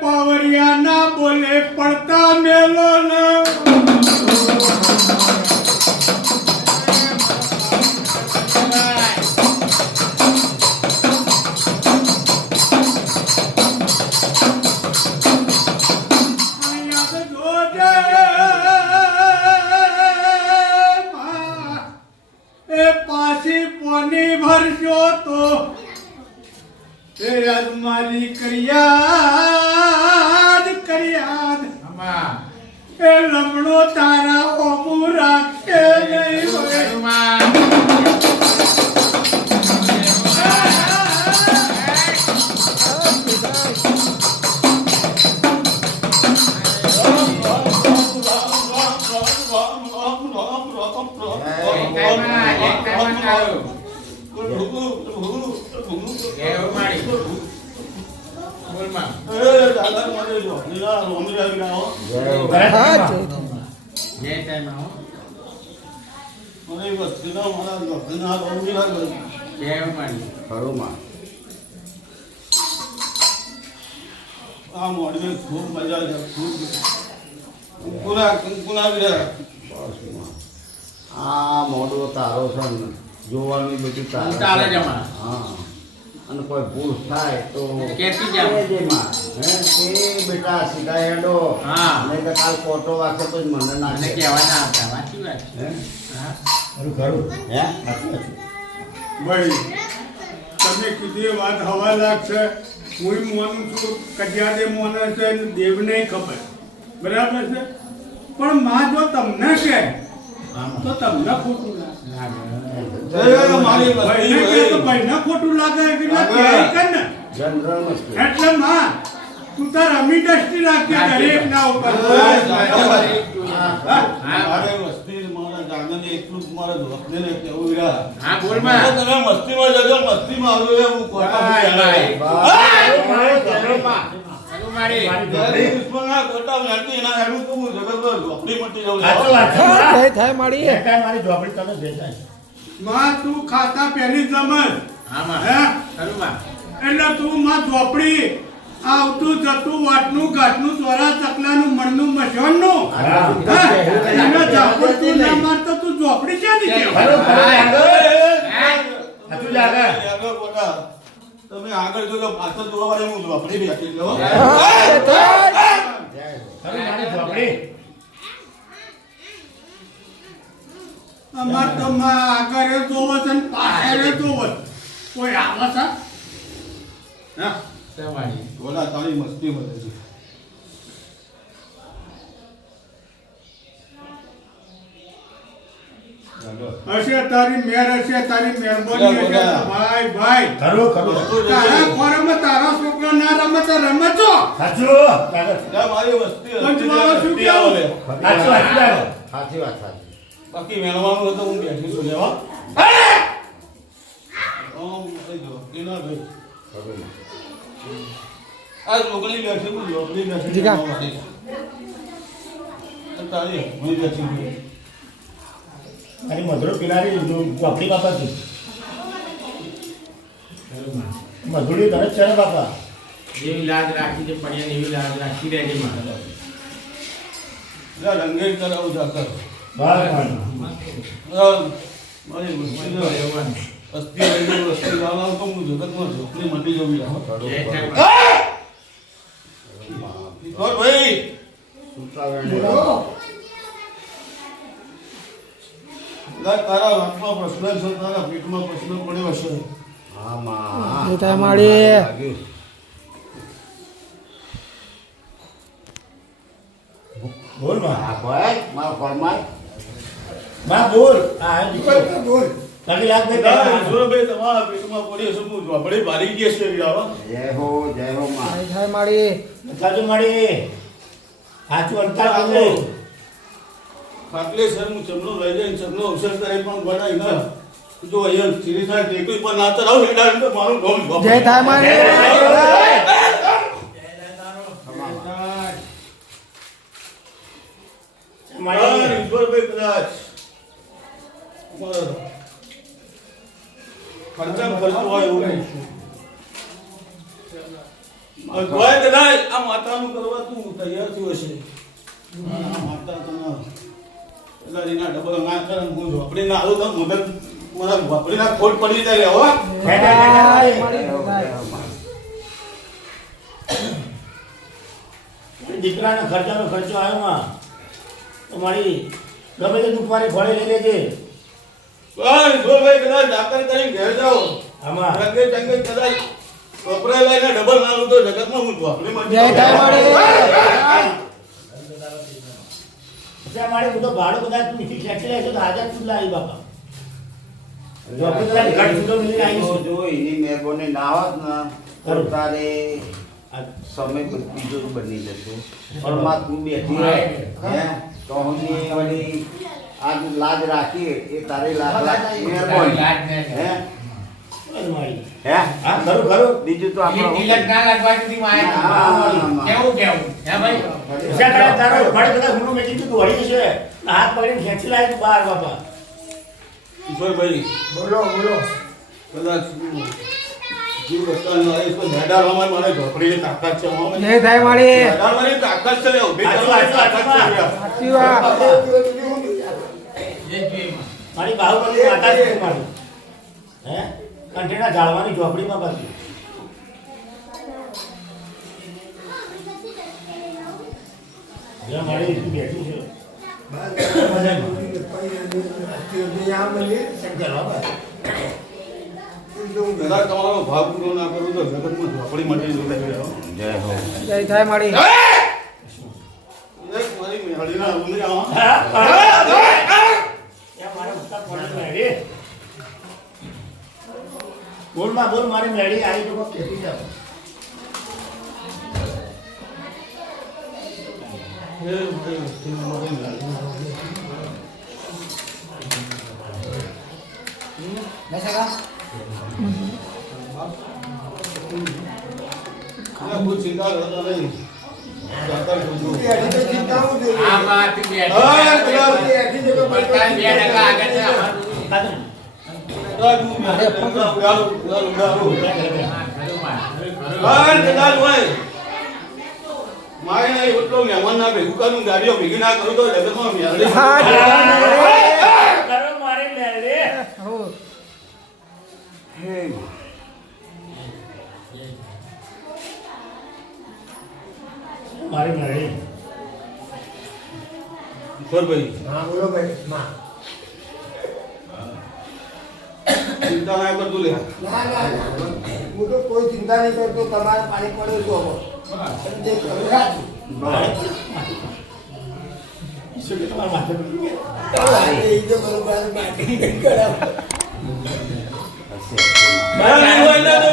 પાવરિયા બોલે પડતા મેલો પાછી પોની ભરશો તો મારી કર્યાદ એ લમણો તારા ઓમું રાખશે નહીં ખૂબ મજા છે આ મોડો તારો છે ને જોવાની બધું તારે હા અને કોઈ ભૂલ થાય તો બેટા સીધા હેડો નહીં તો કાલ કોટો વાગશે તો મને ના ભાઈ તમે કીધી વાત હવા લાગશે હું મોનું છું કજિયાદે મોને છે દેવ નહીં ખબર બરાબર છે પણ માં જો તમને કહે તો તમને ખોટું લાગે ભાઈને ખોટું લાગે એટલે માં તું તાર અમી દ્રષ્ટિ રાખજે દરેક ના ઉપર તું ખાતા પહેલી જમન એટલે તું માં ઝોપડી આવતું જતું વાટનું ઘાટનું ચોરા ચકલાનું મણનું મશોનનું તું ના મારતો તું ઝોપડી ક્યાં તમે આગળ જો પાછળ જોવા વાળે હું ઝોપડી બેઠી લો અમાર તો આગળ જોવો છે પાછળ જોવો કોઈ આવે છે હા બોલા તારી મસ્તી વધે છે હશે તારી મેર હશે તારી મહેરબાની હશે ભાઈ ભાઈ ખરો તારા ખોરામાં તારો છોકરો ના રમે તો રમે છો મારી મસ્તી પંચવાળો શું કેવું સાચી વાત બાકી મેળવાનું હતું હું બેઠી છું લેવા આ છોકરી બેઠી હું છોકરી બેઠી તારી હું બેઠી અરે મધુરો પિલારી આપણી બાપા છે મધુરી ઘરે છે ને બાપા એવી લાજ રાખી છે પણ એવી લાજ રાખી રહેજે મારે રંગે કરાવું જાકર મારી અસ્તી અસ્તી લાવ તો હું જગતમાં ઝોપડી મટી જવી ભાઈ તારા હાથમાં પ્રશ્ન છે તારા પેટમાં પ્રશ્ન પડ્યો હશે બોલ માં બોલ આ દીકરો બોલ કાકી લાગ ભાઈ દાદા, પહેલા. ઈશ્વરભાઈ તમારા પેટમાં પડી હશે, હું ઝોપડી ભારી ગઈ છે યાર. જય હો માં જય થાય માડી સાચું મળી સાચું અંતર બોલો. ખાટલે સર હું ચમનો લઈ જઈને ચમનો અવસર કરે પણ ગણાય ના. જો અહીંયા સીરી થાય ટેકરી પર નાચર આવું એટલે એમ તો મારું ઢોલ ઢોલ. જય થાય માડી હા, ઈશ્વરભાઈ કદાચ ખર્ચામાં ખર્ચો હોય એવું નહીં. તોય કદાચ આ માતાનું કરવા તું તૈયાર થયો હશે. આ માતા તને પેલા એના ડબલ ના કરે ને હું ઝોપડી ના આવું તો મગજ મારા ઝોપડી ના ખોટ પડી જાય હો. દીકરાના ખર્ચાનો ખર્ચો આવ્યો માં તો મારી ગમે તે દુપારે ફળે લઈ લેજે હા, ઈશ્વરભાઈ કદાચ દાખલ કરીને ઘેર જાઓ. આમાં રંગે ચંગે કદાચ વપરાયેલા એના ડબલ ના લઉં તો જગતમાં હું ઝોપડી માં જય થાય માડી ત્યાં મારે હું તો ભાડું કદાચ તું નીચે ખેંચી લેશો તો હાજર તું લાવી બાપા જોપડી કદાચ ઘર છૂટો મિલી આવીશું જો એની મહેરબાની ના હોત ને તો તારે આ સમય બીજો બની જશે પણ માં તું બેઠી હોય હે તો હું વળી આ લાજ રાખી એ તારી લાજ મહેરબાની હે મારી હે હા ખરું ખરું બીજું તો આપણો તિલક ના લાગવા સુધી માં હા. કેવું હે ભાઈ જ્યાં કદાચ તારો ભાડું કદાચ હું મેં કીધું તું હળી જશે હાથ પકડીને ખેંચી લાવી તું બહાર બાપા ઈશ્વરભાઈ બોલો બોલો કદાચ જીવ રસ્તાનો આવીશ તો મેદાનમાં મારે ઝોપડીની તાકાત છે. જય થાય માડી મેદાનમાંની તાકાત છે ને ઊભી કરવાની તાકાત છે યાર. સાચી વાત જે જોઈએ માં. મારી બાહુબલી માતા છે મારી હે કંઠીના ઝાડવાની ઝોપડીમાં બાકી જ્યાં મારી તું બેઠી છે શંકર બાબા કદાચ તમારો ભાવ પૂરો ના કરું તો જગતમાં ઝોપડી માટે જોડાઈ જય હો જય થાય માડી મારી મેળીના ઉંદરા ત્યાં મારા ઉત્તાપ પડે મેળી બોલમાં બોલ મારી મેળી આવી તો ખેતી જાવ કોઈ ચિંતા કરતા નહીં. આ વાત બે હા, કદાચ. બધાય 2% આગળ છે અમારું. કદાચ હું ઉડાડું. હા, ખરું માં. હા, કદાચ હોય. મારે નહીં એટલો મહેમાન ના ભેગું કરું ગાડીઓ ભેગી ના કરું તો જગતમાં મેળવી. હા જય થાય માડી કરો મારી મેળી હો હે મારી મેળી ઈશ્વરભાઈ હા બોલો ભાઈ માં ચિંતા ના કરતું લે. હું તો કોઈ ચિંતા નહીં કરતો તમારે પાણી પડ્યો શું કે તમારા માથે હશે ના, નહીં હોય એટલે તો